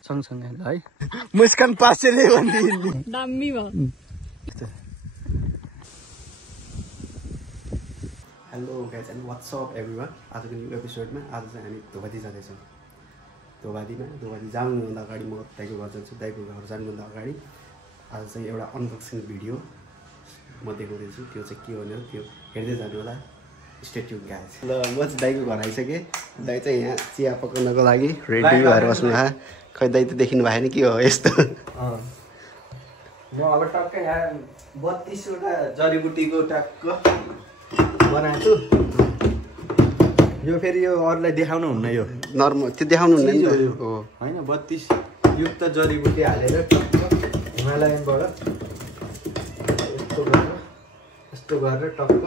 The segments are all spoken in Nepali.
सँगसँगै ल है मुस्कान 500 ले भन्दिनु दामी भयो hello guys and what's up everyone आजको न्यू एपिसोडमा आज चाहिँ हामी धोबादी जाँदैछौँ धोबादी जानुभन्दा अगाडि म दाइको घर जान्छु दाइको घर जानुभन्दा अगाडि आज चाहिँ एउटा अनबक्सिङ भिडियो म देखाउँदैछु त्यो चाहिँ के हो भने त्यो हेर्दै जानु होला स्टे ट्युन गाइज ल म चाहिँ दाइको घर आइसकेँ दाइ चाहिँ यहाँ चिया पकाउनको लागि रेडी भएर बस्नु भयो खै दाइ त देखिनु भएन के हो यस्तो म अब टक्कै यहाँ 32 वटा जडीबुटीको टक्क बनाएको यो फेरि यो अरूलाई देखाउनु हुन्न यो नर्मल त्यो देखाउनु हुन्न नि त हो हैन 32 युक्त जडीबुटी हालेर हिमालयनबाट यस्तो गरेर टक्क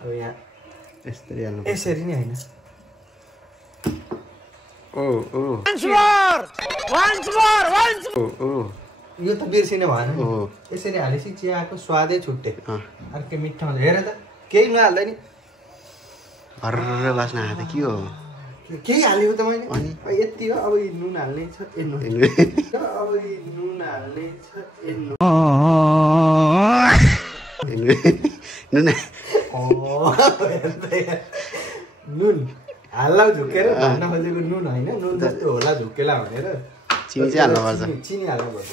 अब यहाँ यसरी हाल्नु यसरी नै हैन ओ यो त बिर्सिने भएन यसरी हालेपछि चियाको स्वादै छुट्टे अर्कै मिठो हुन्छ हेर त केही नहाल्दै नि हर्र बास्ना आयो त के हो केही हालेको त मैले अनि यति हो अब नुन हाल्ने छ अब नुन हाल्ने छ नुन हाल्ला झुकेर भन्न खोजेको नुन होइन नुन जस्तो होला झुकेला भनेर चिनी चाहिँ हाल्नुपर्छ चिनी हाल्नुपर्छ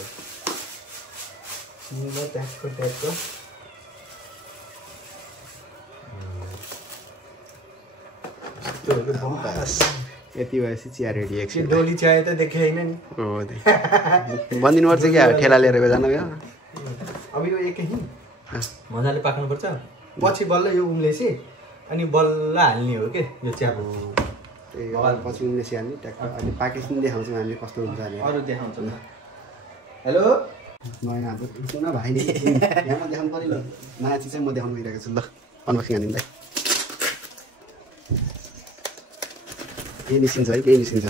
चिनी ट्याक्को यति भएपछि चिया रेडी एकछिन डोली चिया त देखे होइन नि हो बनिदिनु पर्छ क्या ठेला लिएर जानु भयो अब यो एकैछिन मजाले पाक्नुपर्छ पछि बल्ल यो उम्लेसी अनि बल्ल हाल्ने हो के यो चियाको पछि उम्लेसी हाल्ने ट्याक्क अनि पाकेपछि देखाउँछौँ हामीले कस्तो हुन्छ अनि अरू देखाउँछ हेलो नयाँ सुन भाइ यहाँ म देखाउनु पऱ्यो नि नयाँ चिज चाहिँ म देखाउनु गइरहेको छु ल अनबक्सिङ हानिँदै के निस्किन्छ है केही निस्किन्छ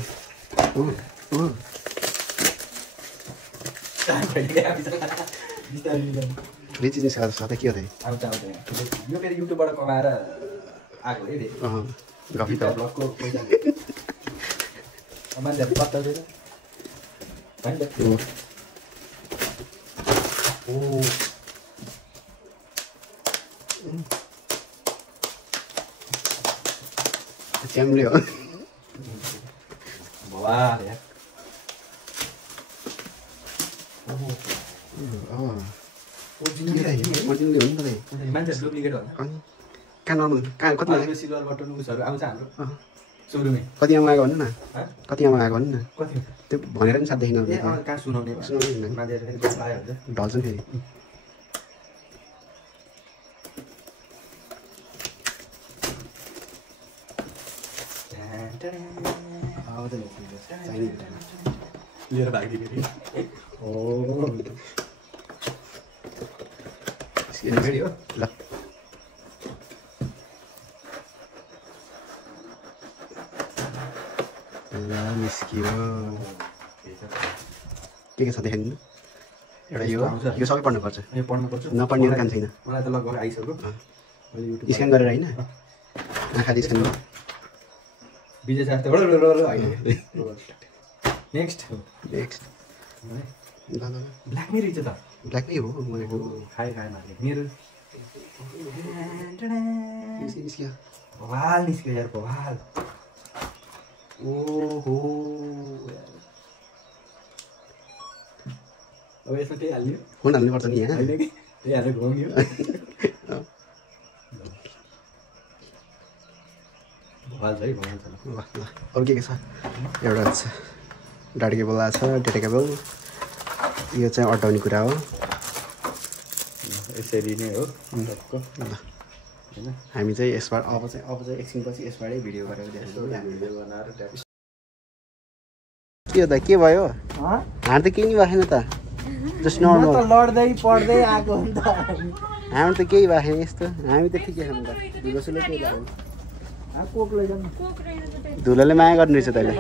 रिची निस्किएको साथै के हो त यो फेरि युट्युबबाट कमाएर आएको है गफी त ब्लगको पैसा मान्छेहरू पत्ताउँदैन च्याम्रे हो ओरिजिनली हो नि त मान्छेहरू डुप्लिकेट होला अनि कहाँ नर्मल कहाँ कति सिल्भर बटन उसहरू आउँछ हाम्रो सुरुमै कतिमा लगाएको भन्नु न कतिमा लगाएको भन्नु न कति त्यो भनेर पनि साथ देखिन कहाँ सुनाउने ढल्छ नि फेरि लिएर भागिदियो फेरि ल निस्कियो के छ देखाइदिनु एउटा यो सबै पढ्नुपर्छ नपढ्ने काम छैन मलाई त लगभग आइसक्यो स्क्यान गरेर होइन आँखाले स्क्यान विजय शास्त्री नेक्स्ट ब्ल्याक मेरी चाहिँ त ब्ल्याकै हो खाए मेरो निस्कियो भवाल निस्क्यो यार भवाल ओहो अब यसमा केही हाल्यो फोन हाल्नुपर्छ नि यहाँ होइन कि त्यही हालेर घुम्यो भवाल छ है भवाल छ ल अरू के छ एउटा छ डाटा केबल आएको छ डेटा केबल यो चाहिँ अटाउने कुरा हो यसरी नै हो ल हामी चाहिँ यसबाट अब चाहिँ एकछिनपछि यसबाटै भिडियो गरेर देखाउँछौँ हामीले बनाएर के हो त के भयो हाड त केही नि भएन त जस्ट नर्मल लड्दै पढ्दै आएको हो नि त हामी त केही भएन यस्तो हामी त ठिकै छौँ त धुलोसुलो केही भएन कोक लैजाउँ धुलोले माया गर्नु रहेछ तैँले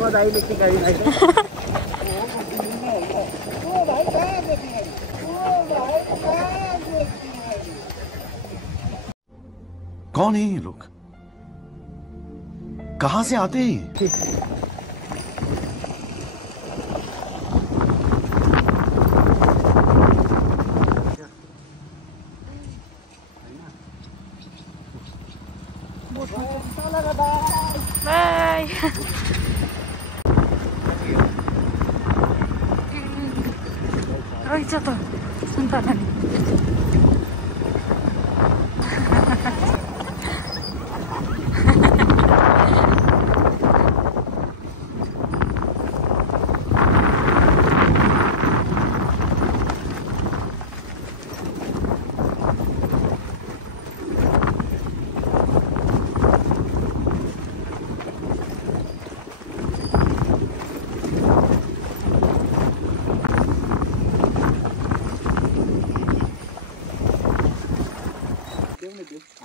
मजा इलेक्ट्रिक गाडी आइछ कौन है ये लोग कहां से आते हैं बाई रहेछ त सुन्तला नि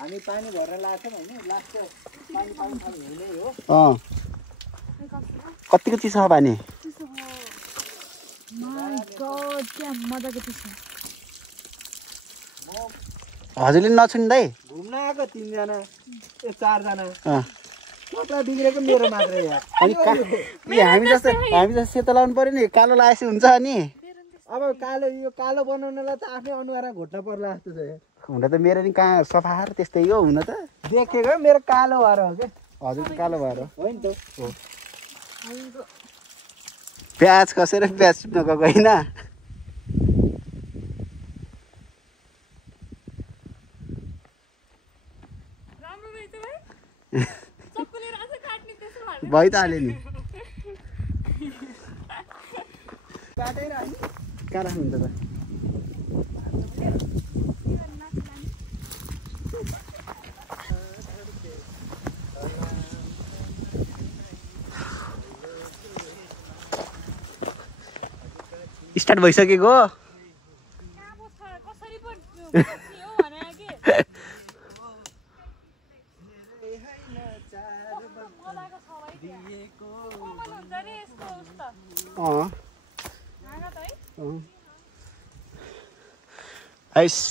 हामी पानी भरेर लाछौँ हैन लास्ट पानी पानी खानु हुने हो कतिको चिसो छ पानी माय गॉड क्या मजाको चिसो हजुरले नछुन् दाइ घुम्न आएको 3 जना 4 जना कपडा बिग्रेको मेरो मात्रै यार अनि हामी जस्तो सेतो लाउनु पर्यो नि कालो लगाएपछि हुन्छ अनि अब कालो यो कालो बनाउनलाई त आफ्नै अनुहारमा घोट्न पर्ला जस्तो छ हुन त मेरो नि कहाँ सफा र त्यस्तै हो हुन त देखेको मेरो कालो भएर हो के हजुर त कालो भएर हो नि त हो प्याज कसेर प्याज टिप्न गएको होइन भइ त हाल्यो नि कहाँ राख्नुहुन्छ त स्टार्ट भइसकेको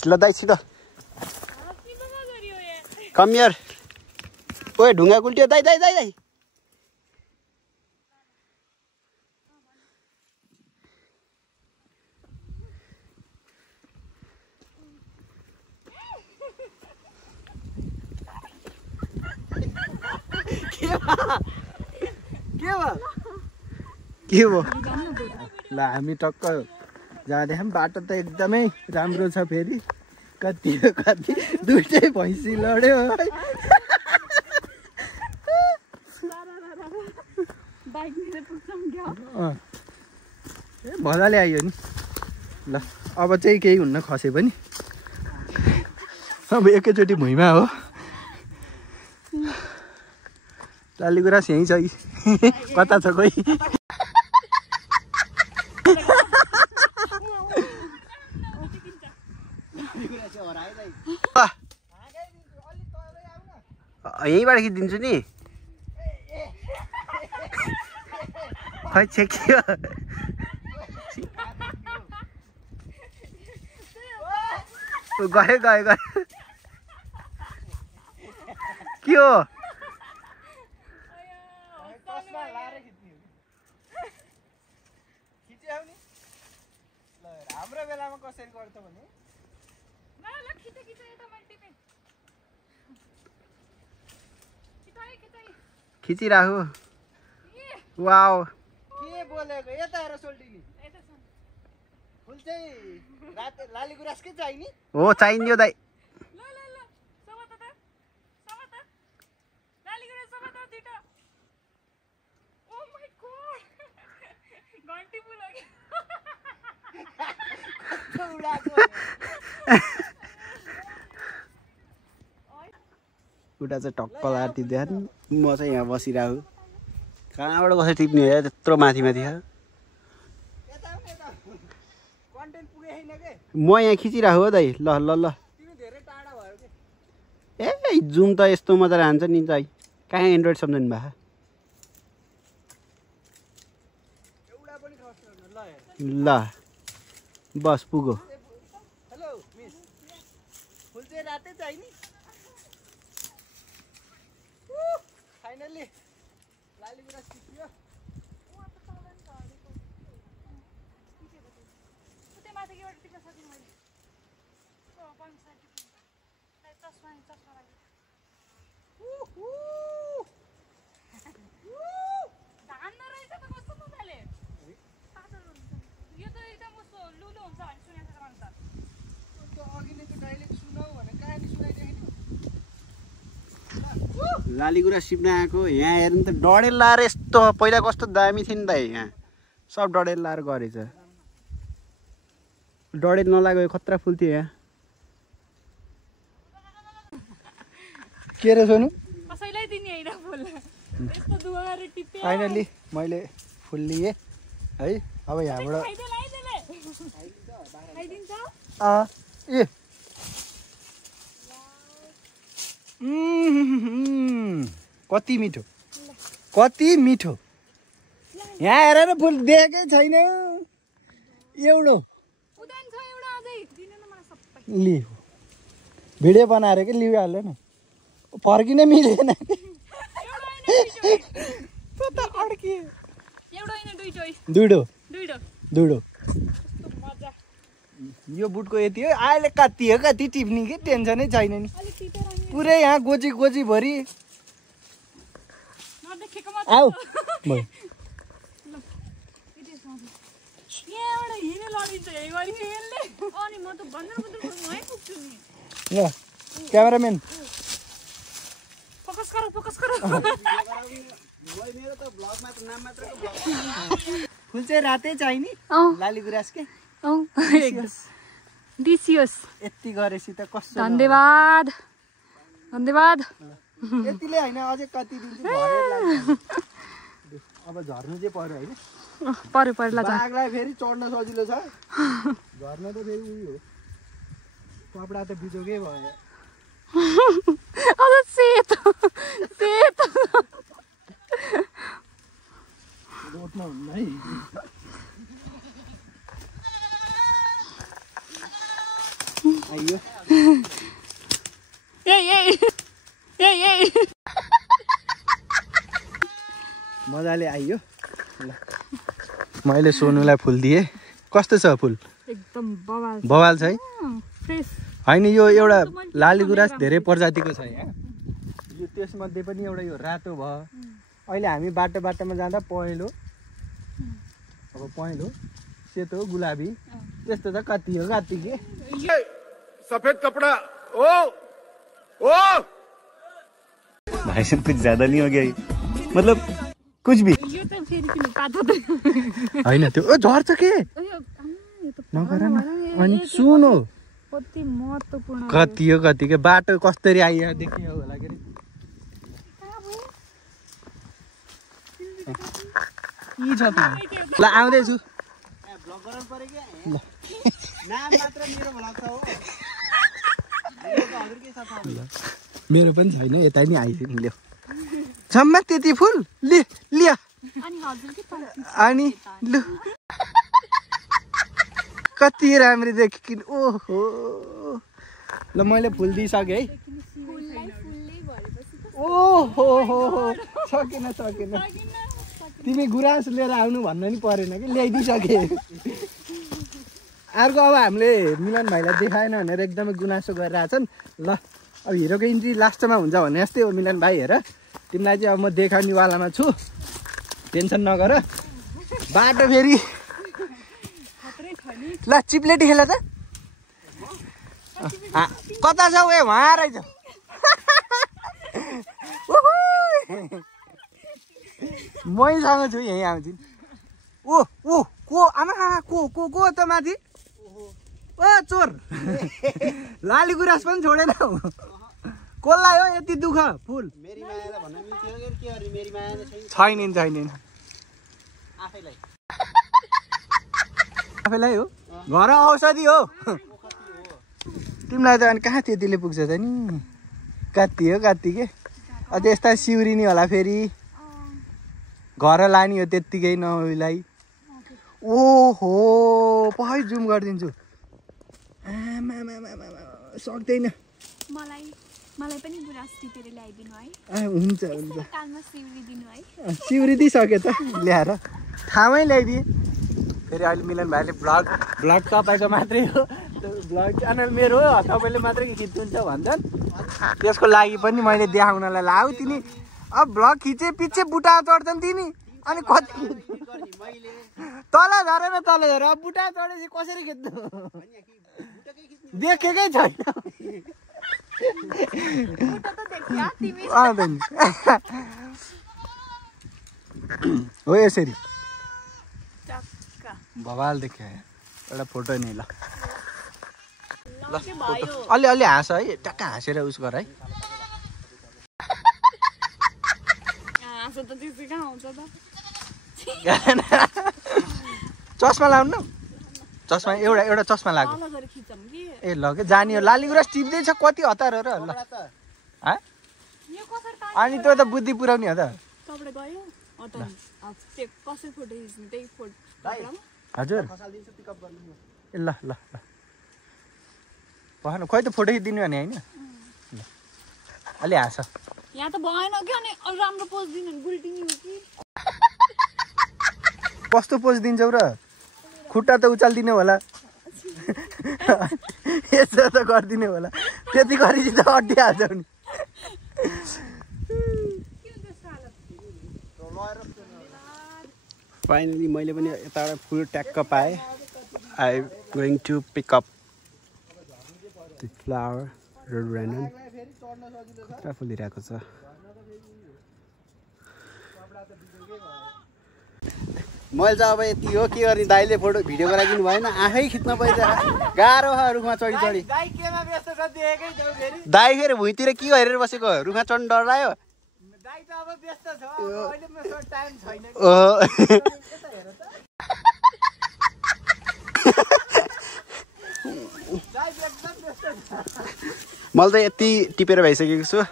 ल दाइ छिटो कम हियर ओए ढुङ्गा गुल्ट्यो दाइ दाइ दाइ दाइ के भयो ल हामी टक्क जाँदैछौँ बाटो त एकदमै राम्रो छ फेरि कति दुइटै भैँसी लड्यो मजाले आयो नि ल अब चाहिँ केही हुन्न खसे पनि अब एकैचोटि भुइँमा हो लालीगुराँस यहीँ छ कता छ कोही यहीँबाट खिचिदिन्छु नि खै छेकियो गयो गयो गयो के हो हाम्रो बेलामा कसरी गर्छ भने खिचिराखु वाओ के बोलेको यता हेर सोल्टिनी फुल चाहिँ लाली गुराँसकै चाहिने हो चाहिन्थ्यो दाइ उता चाहिँ टक्क लाएर टिप्दै म चाहिँ यहाँ बसिरहेको कहाँबाट कसरी टिप्ने हो त्यत्रो माथि माथि छ म यहाँ खिचिरहेको हो दाइ ल ल ल ए जुम त यस्तो मजाले हान्छ नि दाइ कहाँ एन्ड्रोइड सम्झनु भए ल बस पुगो हेलो मिस फुल चाहिँ रातै चाहिँ नि फाइनल्ली लाली गुराँस टिप्यो लाली गुराँस टिप्न आएको यहाँ हेर्नु त डडेल लाएर यस्तो पहिला कस्तो दामी थियो नि त यहाँ सब डडेल लाएर गरेछ डडेल नलागेको खतरा फुल थियो यहाँ के रे सोनु कसैलाई दिने हैन फुल यस्तो दुआ गरेर टिपे फाइनली मैले फुल लिएँ है अब यहाँबाट ए कति मिठो कति मिठो यहाँ हेरेर फुल देखेकै छैन एउटो लियो भिडियो बनाएर कि लिइहाल्यो न फर्किनै मिलेन दुइटो यो बुटको यति हो अहिले कति हो कति टिप्ने कि टेन्सनै छैन नि पुरै यहाँ गोजी गोजी भरि आऊ क्यामेराम्यान फुल चाहिँ रातै चाहिने लाली गुराँस के डिसियोस यति गरेपछि त कस्तो धन्यवाद धन्यवाद यतिले होइन अझै कति दिन्छु भरेर लाग्छ अब झर्नु चाहिँ पर्यो होइन पर्यो पर्ला बाघलाई फेरि चढ्न सजिलो छ झर्न त फेरि उयो हो कपडा त बिजोकै भयो अझ सेतो सेतो रोडमा हुन्न है आइयो मजाले आइयो ल मैले सोनुलाई फुल दिएँ कस्तो छ फुल एकदम बवाल बवाल छ है फ्रेस होइन यो एउटा लाली गुराँस धेरै प्रजातिको छ यहाँ यो त्यसमध्ये पनि एउटा यो रातो भयो अहिले हामी बाटो बाटोमा जाँदा पहेँलो अब पहेँलो सेतो गुलाबी त्यस्तो त कति हो कति के सफेद कपड़ा ओ भाई साहब कुछ ज्यादा नहीं हो गया मतलब कुछ भी यो त फेरि किन पातो त होइन त्यो ओ झर्छ के नगर न अनि सुनो कति महत्त्वपूर्ण कति हो कति के बाटो कसरी आइयो देखियो होला के यी छ ल आउँदैछु ब्लग गराउनु पर्यो के नाम मात्र मेरो भ्लग छ हो मेरो पनि छैन यता नि आइसक्यो नि ल्याऊ जम्मा त्यति फुल लिया अनि लु कति राम्रो देखि ओहो ल मैले फुल दिइसकेँ है ओहो सकेन तिमी गुराँस लिएर आउनु भन्नु नि परेन कि ल्याइदिइसके अर्को अब हामीले मिलन भाइलाई देखाएन भनेर एकदमै गुनासो गरिरहेछन् ल अब हिरोको इन्ट्री लास्टमा हुन्छ भने जस्तै हो मिलन भाइ हेर तिमीलाई चाहिँ अब म देखाउनेवालामा छु टेन्सन नगर बाटो फेरि ल चिप्लेटी खेल त कता छ ए वहाँ रहेछ मैसँग छु यहीँ आउँछु ओ को आमा को त माथि ओ चोर लाली गुराँस पनि छोडेन कसलाई हो यति दुःख फुल छैन आफैलाई हो घर औषधि हो तिमीलाई त अनि कहाँ त्यतिले पुग्छ त नि कति हो कति के अझ यस्ता सिउरिनी होला फेरि घर लाने हो त्यत्तिकै नौलाई ओहो पहाइ जुम गरिदिन्छु सक्दैन मलाई पनि गुराँस टिपेर ल्याइदिनु है हुन्छ कानमा सिउरी दिनु है सिउरी दिइसक्यो त ल्याएर थामै ल्याइदिएँ फेरि अहिले मिलन भाइले ब्लग तपाईँको मात्रै हो ब्लग च्यानल मेरो हो तपाईँले मात्रै खिच्नुहुन्छ भन्छन् त्यसको लागि पनि मैले देखाउनलाई लाऊ तिनी अब ब्लग खिचे पछि बुटा चढ्छन् तिनी अनि कति तल झरेन तल झर अब बुटा चढेपछि कसरी खिच्नु देखेकै छैन हो यसरी भवाल देख्यो एउटा फोटो नि ल अलि हाँस है टक्क हाँसेर उस गर है चस्मा लाउनु चस्मा एउटा चस्मा लाग्यो ए ल के जाने हो लाली गुराँस टिप्दैछ कति हतार हो र ल अनि त्यो त बुद्धि पुऱ्याउने हो त हजुर ए ल ल ल भन खोइ त फोटो खिचिदिनु भने होइन अलि हाँस यहाँ त भएन कि अनि राम्रो पोज दिनु गुल्टिनी हो कि कस्तो पोज दिन्छौ र खुट्टा त उचालिदिने होला यसो त गरिदिने होला त्यति गरेपछि त अड्डिहाल्छौ नि फाइनली मैले पनि यताबाट फुल ट्याक्क पाएँ I going to pick up the flower rhododendron कत्रा फुलिरहेको छ मैले चाहिँ अब यति हो के गर्ने दाइले फोटो भिडियो गराइदिनु भएन आफै खिच्न परिरहेको गाह्रो छ रुखमा चढी दाइ फेरि भुइँतिर के गरेर बसेको रुखमा चढ्नु डर लाग्यो मैले त यति टिपेर भइसकेको छु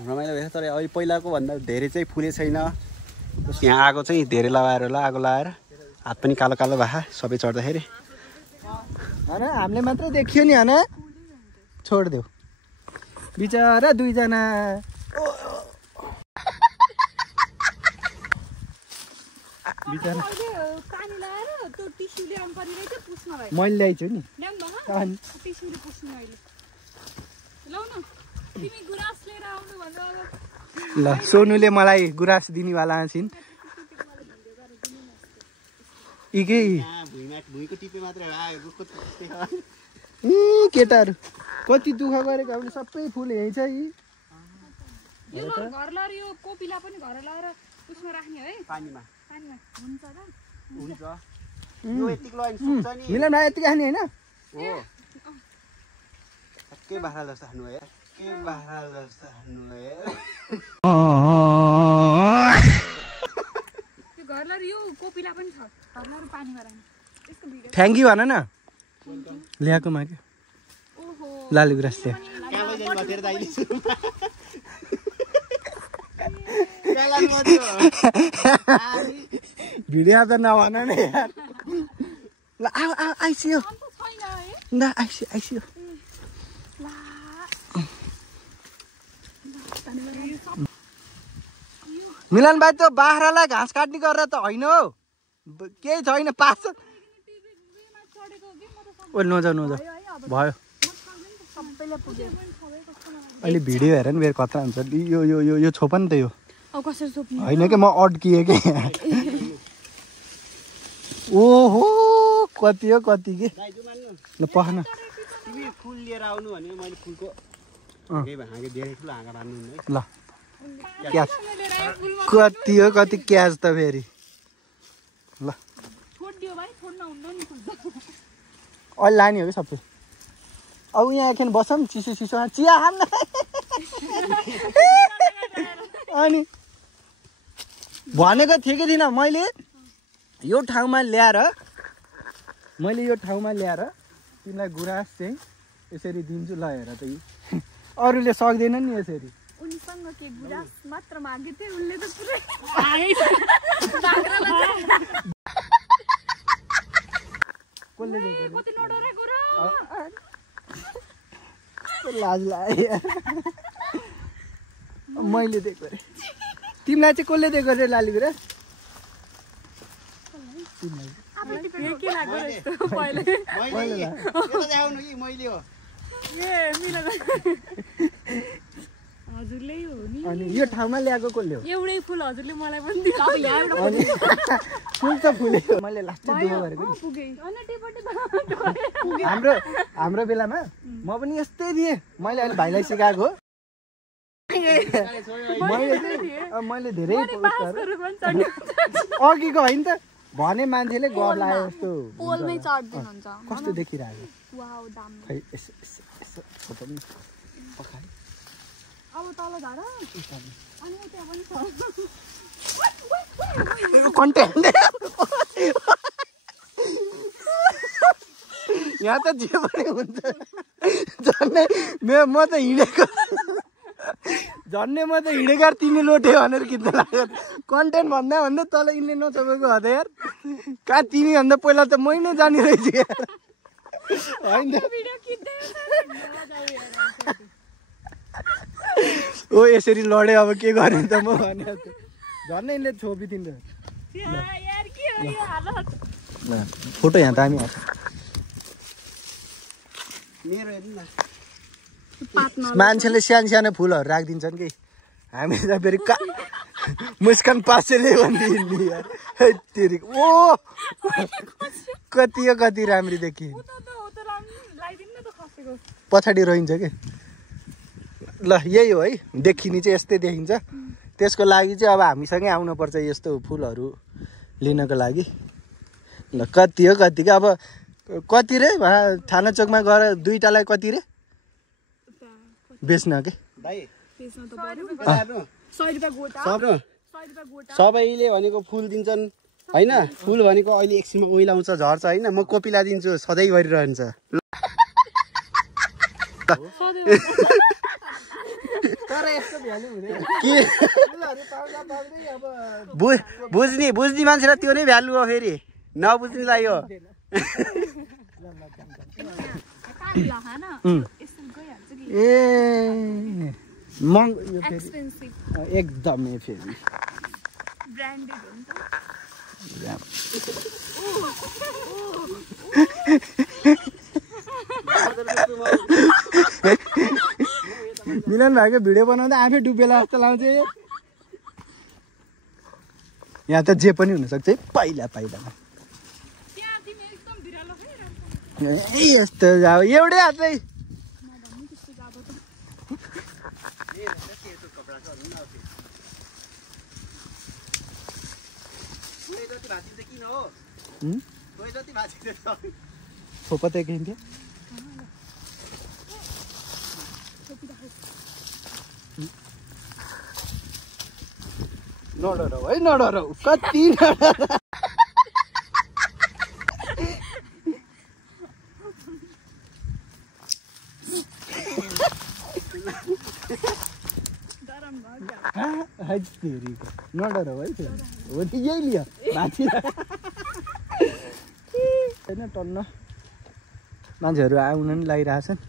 रमाइलो भएछ तर अहिले पहिलाको भन्दा धेरै चाहिँ फुले छैन यहाँ आगो चाहिँ धेरै लगाएर होला आगो लगाएर हात पनि कालो कालो भए सबै चढ्दाखेरि होइन हामीले मात्रै देखियो नि होइन छोडिदेऊ बिचरा दुईजना मैले ल्याइछु नि ल सोनुले मलाई गुराँस दिनेवाला छिन् केटाहरू कति दुःख गरेको हामीले सबै फुल यहीँ छ मिलन भाइ यति खाने होइन के बाख्रा जस्तो खानु भयो थ्याङ्क यू भन न ल्याएको मा क्या लाली गुराँस भिडियो त नभन न यार ल आइसियो ल आइसियो मिलन भाइ त्यो बाख्रालाई घाँस काट्ने गरेर त होइन हौ केही छैन पास ओ नजाऊ भयो अहिले भिडियो हेर नि फेरि कता हुन्छ यो छोप नि त यो होइन कि म अड्किएँ कि ओहो कति हो कति के ल पखन फुल लिएर आउनु भने मैले फुलको ल क्याच कति हो कति क्याच त फेरि ल अहिले लाने हो कि सबै अब यहाँ एकखेन बसौँ चिसोमा चिया खाम न अनि भनेको थिएँ कि थिइनँ मैले यो ठाउँमा ल्याएर तिमीलाई गुराँस चाहिँ यसरी दिन्छु ल हेर त अरूले सक्दैन नि यसरी उनीसँग के गुराँस मात्र मागे थिए उनले त पुरै हजुरलाई मैले दिएको रे तिमीलाई चाहिँ कसले दिएको रे लालीगुरा अनि यो ठाउँमा ल्याएको कसले हो एउटै फुल हजुरले मलाई पनि दिनु फुल त फुल्यो मैले लास्ट दुःख गरेको हाम्रो बेलामा म पनि यस्तै थिएँ मैले अहिले भाइलाई सिकाएको मैले धेरै अघिको होइन त भने मान्छेले गफ लाग्यो जस्तो पोलमै चढ्दिनुहुन्छ कस्तो देखिरहेको वाउ दाम खै यसो फोटो पनि पखाए अब तल झर अनि त्यहाँ पनि छ कन्टेन्ट यहाँ त जे पनि हुन्छ झन्डै म त हिँडेको तिमी लोटे भनेर किन्न लाग्यो कन्टेन्ट भन्दा भन्दा तल यिनले नचपेको हो त यार कहाँ तिमी भन्दा पहिला त मै नै जाने रहेछ यार होइन ओ यसरी लडे अब के गर्ने त म भने झन्डै यिनले छोपिदिन्छ फोटो यहाँ त हामी मेरो हेर्नु न मान्छेले सानो सानो फुलहरू राखिदिन्छन् कि हामी त फेरि मुस्कान पासेले भनिदिनु यार तेरि ओ कति राम्री देखि पछाडि रहन्छ कि ल यही हो है देखिने चाहिँ यस्तै देखिन्छ त्यसको लागि चाहिँ अब हामीसँगै आउनुपर्छ यस्तो फुलहरू लिनको लागि ल कति हो कतिको अब कति रे थाना चोकमा गएर दुईटालाई कति रे बेच्न के सबैले भनेको फुल दिन्छन् होइन फुल भनेको अहिले एकछिनमा ओइलाउँछ झर्छ होइन म कोपिला दिन्छु सधैँभरि रहन्छ बुझ्ने मान्छेलाई त्यो नै भ्यालु हो फेरि नबुझ्नेलाई हो ए एकदमै फेरि मिलन भाइको भिडियो बनाउँदा आफै डुबेला जस्तो लाउँछ यहाँ त जे पनि हुनसक्छ है पहिलामा यस्तो अब एउटै हातै फोपा त किन्थ्यो नडराउ है नडराउ कति नडराउ है हो नि यही लियो भाँची होइन टन्न मान्छेहरू आउन नि लागिरहेछन्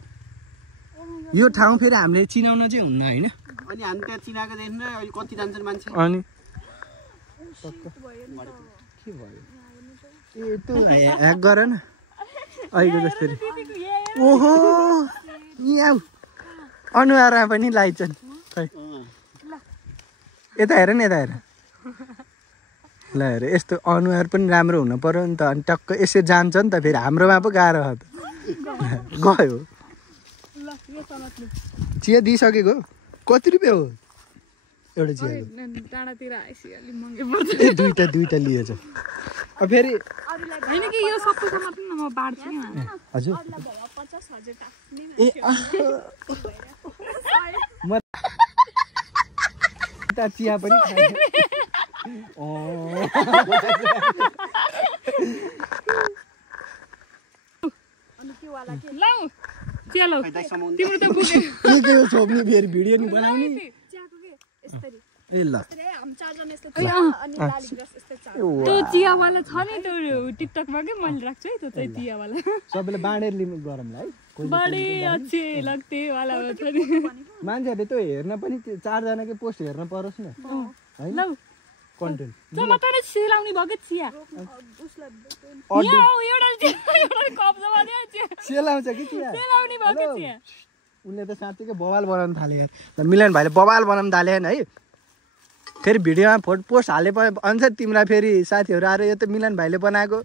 यो ठाउँ फेरि हामीले चिनाउन चाहिँ हुन्न होइन अनि हामी त्यहाँ चिनाएको देख्नु अहिले कति जान्छन् मान्छे अनि के भयो ए त्यो ह्याक गर न अहिले जसरी ओहो यहाँ अनुहारमा पनि लाइछन् यता हेर नि यता हेर ल हेर यस्तो अनुहार पनि राम्रो हुनु पर्यो नि त अनि टक्क यसो जान्छ नि त फेरि हाम्रोमा पो गाह्रो हो त गयो चिया दिइसकेको कति रुपियाँ हो एउटा चियाको दुईटा लिएछ अब फेरि हजुर म चिया पनि छोप्ने फेरि भिडियो नि बनाउने ए ल त्यो चियावाला छ नि त्यो टिकटकमा के मैले राख्छु है त्यो चाहिँ चियावाला सबैले बाँडेर लिनु गरौँला है बडे अच्छे लाग्थे वाला छ नि मान्छेहरूले त्यो हेर्न पनि 4 जनाकै पोस्ट हेर्न परोस् न हैन लौ कन्टेन्ट टमाटर सेलाउने भएको चिया यहाँ एउटा कप जमा दिए चिया सेलाउँछ कि चिया सेलाउने भएको चिया उनले त साँच्चैकै बवाल बनाउन थाले यार मिलन भाइले बवाल बनाउन थाले है फेरि भिडियोमा फोटो पोस्ट हाले अनुसार तिमीलाई फेरि साथीहरू आएर यो त मिलन भाइले बनाएको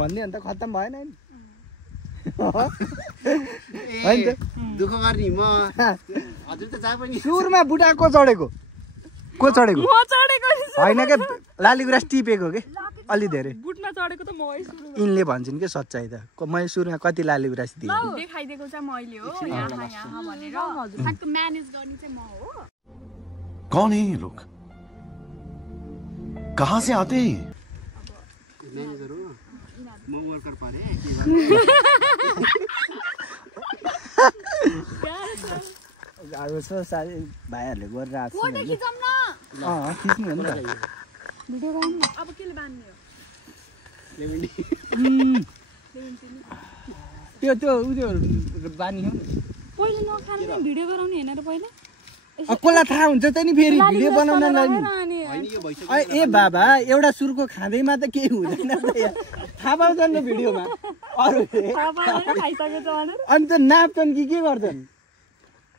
भन्ने अन्त खत्तम भएन नि हैन त दुःख गर्ने म हजुर त जा पनि सुरमा बुढा को चढेको म चढेको होइन के लालीगुराँस टिपेको के अलि धेरै बुटमा चढेको त म सुरु यिनले भन्छन् के सच्चाइ त मैले सुरुमा कति लालीगुराँस दिएँ देखाइदिएको चाहिँ मैले हो यहाँ भनेर ठ्याक्क म्यानेज गर्ने चाहिँ म हो कौन है ये लोग कहाँ से आते हैं म्यानेजर हो म वर्कर परे अब यसो साथी भाइहरूले गरेर आएको छ फोटो खिचौँ न खिच्नु हो नि त भिडियो गरौँ न अब केले बान्ने हो त्यो उयो बानी हो पहिले नखाने भिडियो गराउने हैन र पहिले कसलाई थाहा हुन्छ त नि फेरि भिडियो बनाउन लागि ए बाबा एउटा सुरको खाँदैमा त केही हुँदैन त यार थाहा पाउँछन् नि भिडियोमा अरू अनि त नाप्छन् कि के गर्छन्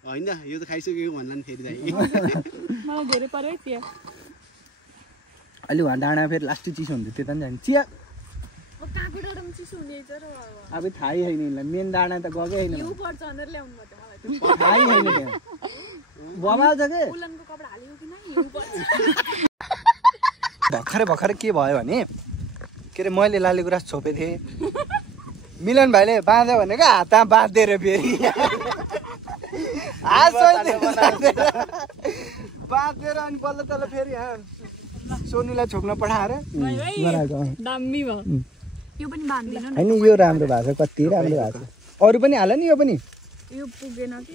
होइन यो त खाइसकेको भन्ला नि फेरि दाइ मलाई धेरै पर्यो चिया अलि उहाँ डाँडा फेरि लास्ट चिसो हुन्छ त्यता नि जाने चिया काको डाँडामा चिसो हुने छ र अब थाहै छैन यिनलाई मेन डाँडा त गएकै छैन यो पर्छ भनेर ल्याउनु पर्छ मलाई थाहै छैन त्यहाँ बबाल छ के उलनको कपडा हाल्यो कि नै यो पर्छ भर्खरै के भयो भने के अरे मैले लालीगुराँस छोपेको थिएँ मिलन भाइले बाँध्यो भनेको हातमा बाँधिदिएर फेरि बाँधेर अनि बल्ल तल्ल फेरि सोनुलाई छोप्न पठाएर दामी भयो यो पनि बान्दिनु होइन यो राम्रो भएको छ कति राम्रो भएको छ अरू पनि हाल नि यो पनि यो पुगेन के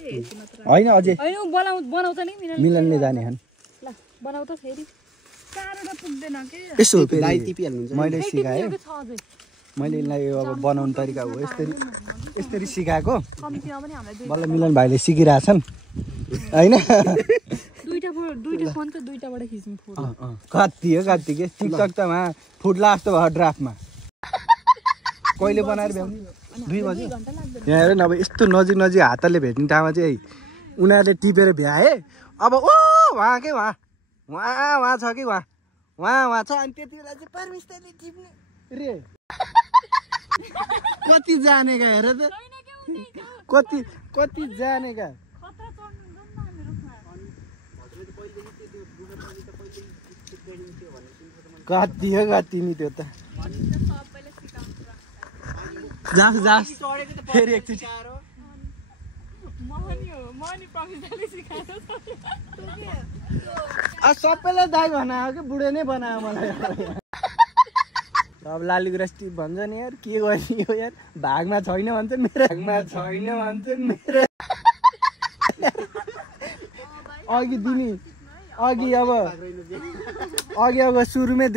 होइन अझै हैन बनाउँछ नि मिलनले जाने हन ल बनाउ त फेरि चारवटा पुग्दैन के यसो फेरि दाइ टिपिहाल्नुहुन्छ मैले सिकाएँ छ अझै मैले यिनलाई अब बनाउने तरिका हो यसरी सिकाएको कम्तीमा पनि हामीलाई बल्ल मिलन भाइले सिकिरहेछन् होइन दुईटा फोन त दुईटाबाट खिच्नु फोटो कति हो कति के टिकटक त मा फुट्ला जस्तो भयो ड्राफ्टमा कहिले बनाएर भ्याउने 2 बजे यहाँ हेर न अब यस्तो नजिक हातले भेट्ने ठाउँमा चाहिँ उनीहरूले टिपेर भ्याए अब ओ वहाँ के वहाँ छ कि वहाँ छ अनि त्यति बेला चाहिँ परमिस्ताले टिप्ने रे कति जानेका हेर त कति जानेका कति हो कति नि त्यो त जास फेरि एकचोटि सबैलाई दाइ बनायो कि बुढे नै बनायो मलाई अब लालीगुराँस टिप भन्छ नि यार के गर्ने हो यार भागमा छैन भन्छन् मेरो अघि अब सुरुमै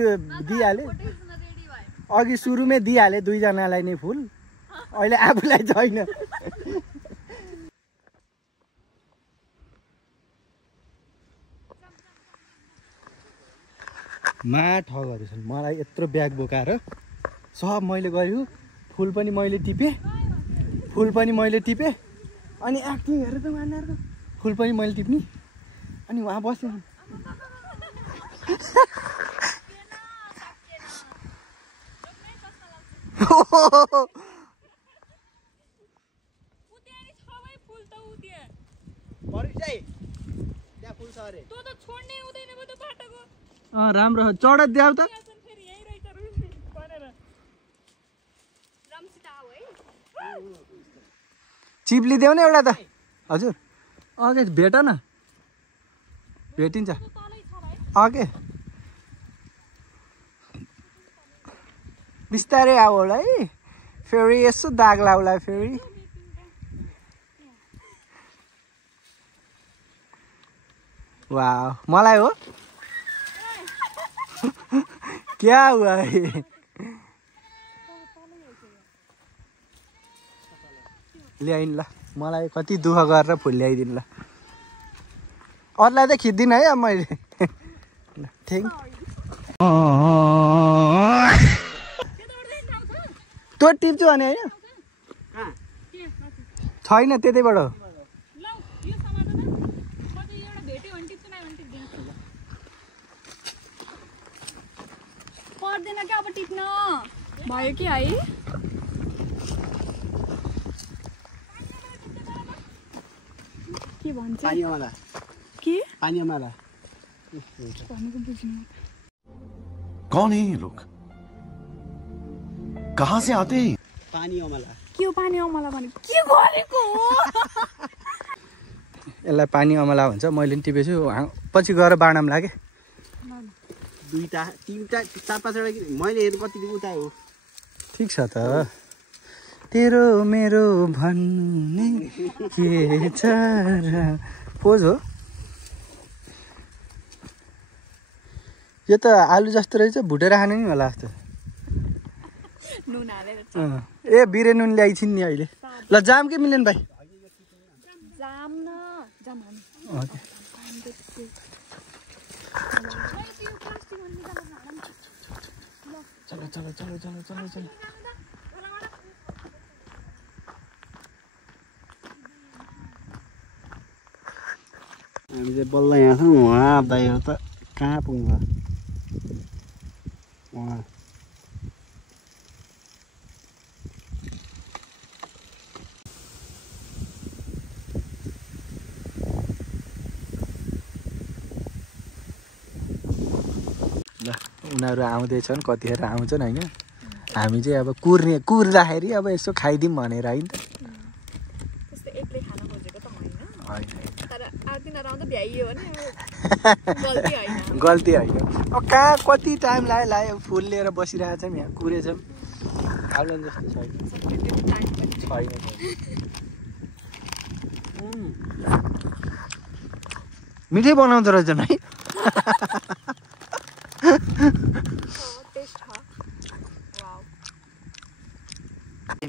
दिइहाले 2 जनालाई नै फुल अहिले आफूलाई छैन ठगहरू छन् मलाई यत्रो ब्याग बोकाएर सब मैले गर्यो फुल पनि मैले टिपेँ अनि एक्टिङ हेरेर त मान्नेहरूको फुल पनि मैले टिप्ने अनि वहाँ बस्यो राम्रो चढ द्याउ त चिप लिदेऊ न एउटा त हजुर अघि भेट न भेटिन्छ अघि बिस्तारै आऊ होला है फेरि यसो दाग लाउला फेरि वाह मलाई हो क्या हुआ है ल्याइन् ल मलाई कति दुःख गरेर फुल ल्याइदिनु ल अरूलाई त खिच्दिनँ है अब मैले ल थ्याङ्क त्यो टिप्छु भने होइन छैन त्यतैबाट पर्दैन क्या अब टिप्न भयो कि है के भन्छ पानीवाला के पानीवाला भनेको बुझ्नु कौन है ये लोग कहाँ से आते हैं पानीवाला के हो पानी मलाई भनेको के गरेको हो यसलाई पानी अमला भन्छ मैले पनि टिपेछु पछि गएर बाँडम लाग्यो दुईटा तिनटा चार पाँचवटा मैले हेर्नु कति उता हो ठिक छ त तेरो मेरो भन्ने के छ र पोज हो यो त आलु जस्तो रहेछ भुटेर खाने नि होला जस्तो नुन हालेर ए बिरे नुन ल्याइछिन् नि अहिले ल जाम के मिलेन भाइ जाम न जाम चलो चलो चलो चलो चलो चलो हामी चाहिँ बल्ल यहाँ छौँ उहाँ दाइहरू त कहाँ पुग्नु उहाँ ल उनीहरू आउँदैछन् कतिखेर आउँछन् होइन हामी चाहिँ अब कुर्दाखेरि अब यसो खाइदिउँ भनेर होइन त त्यस्तो एक्लै खान खोजेको त होइन होइन तर आठ दिन आउँदा भ्याइयो भने गल्ती होइन गल्ती होइन अब कहाँ कति टाइम लाग्यो फुल लिएर बसिरहेछौँ यहाँ कुरेछौँ आउलन जस्तो छैन मिठै बनाउँदो रहेछन् है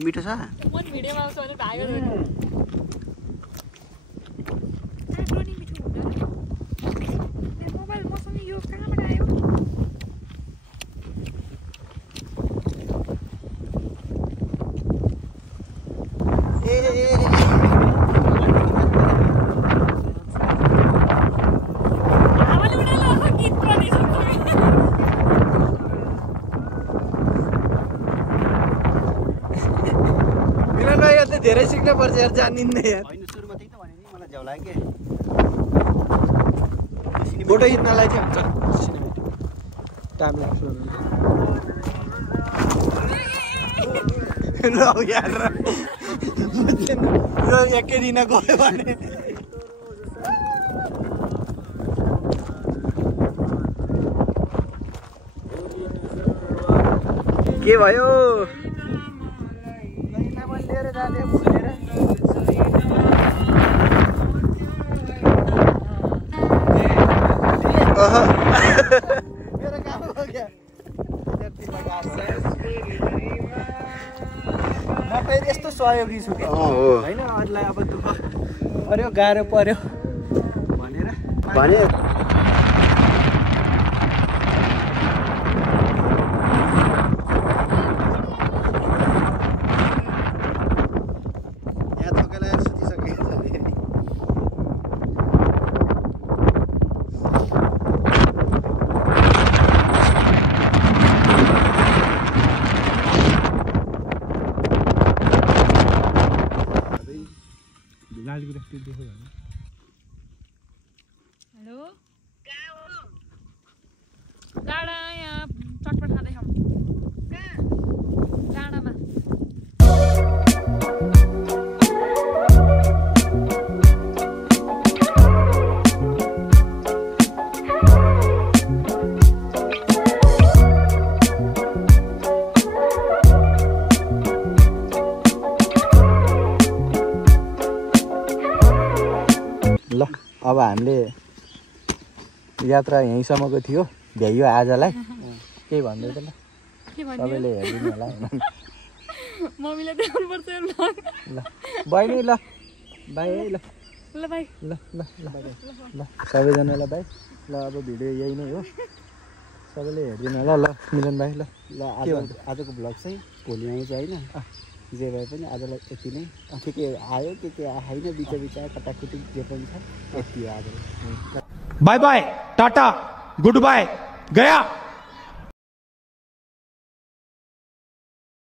मिठो छ म भिडियोमा आउँछ भने भाग्यो नि मिठो हुँदैन मोबाइल मसँग यो कहाँबाट आयो धेरै सिक्न पर्छ यार जानिन्न यार होइन सुरुमा त्यही त भने नि मलाई झ्याउ लाग्यो के फोटो खिच्नलाई चाहिँ हुन्छ टाइम लाग्छ ल यार र एकै दिन गयो भने के भयो लिएर जाने भुलेर मेरो काम हो क्या म फेरि यस्तो सहयोगी छु कि होइन अरूलाई अब दुःख पर्यो गाह्रो पर्यो भनेर भने हेलो डाँडा यहाँ चटपट खाँदै खाऊँ डाँडामा ल अब हामीले यात्रा यहीँसम्मको थियो भ्याइयो आजलाई केही भन्दै ल के भन्ने सबैले हेरिदिनु होला मम्मीले देखाउनुपर्छ यो vlog। ल बहिनी ल बाई है ल ल भाइ ल ल ल ल सबैजनालाई बाई ल अब भिडियो यही नै हो सबैले हेरिदिनु होला ल मिलन भाइ ल ल आजको भ्लग चाहिँ भोलि आउँछ होइन जे भए पनि आजलाई यति नै के आयो के आएन बिच कटाकुटी जे पनि छ यति हो आज by by tata good by Gaya.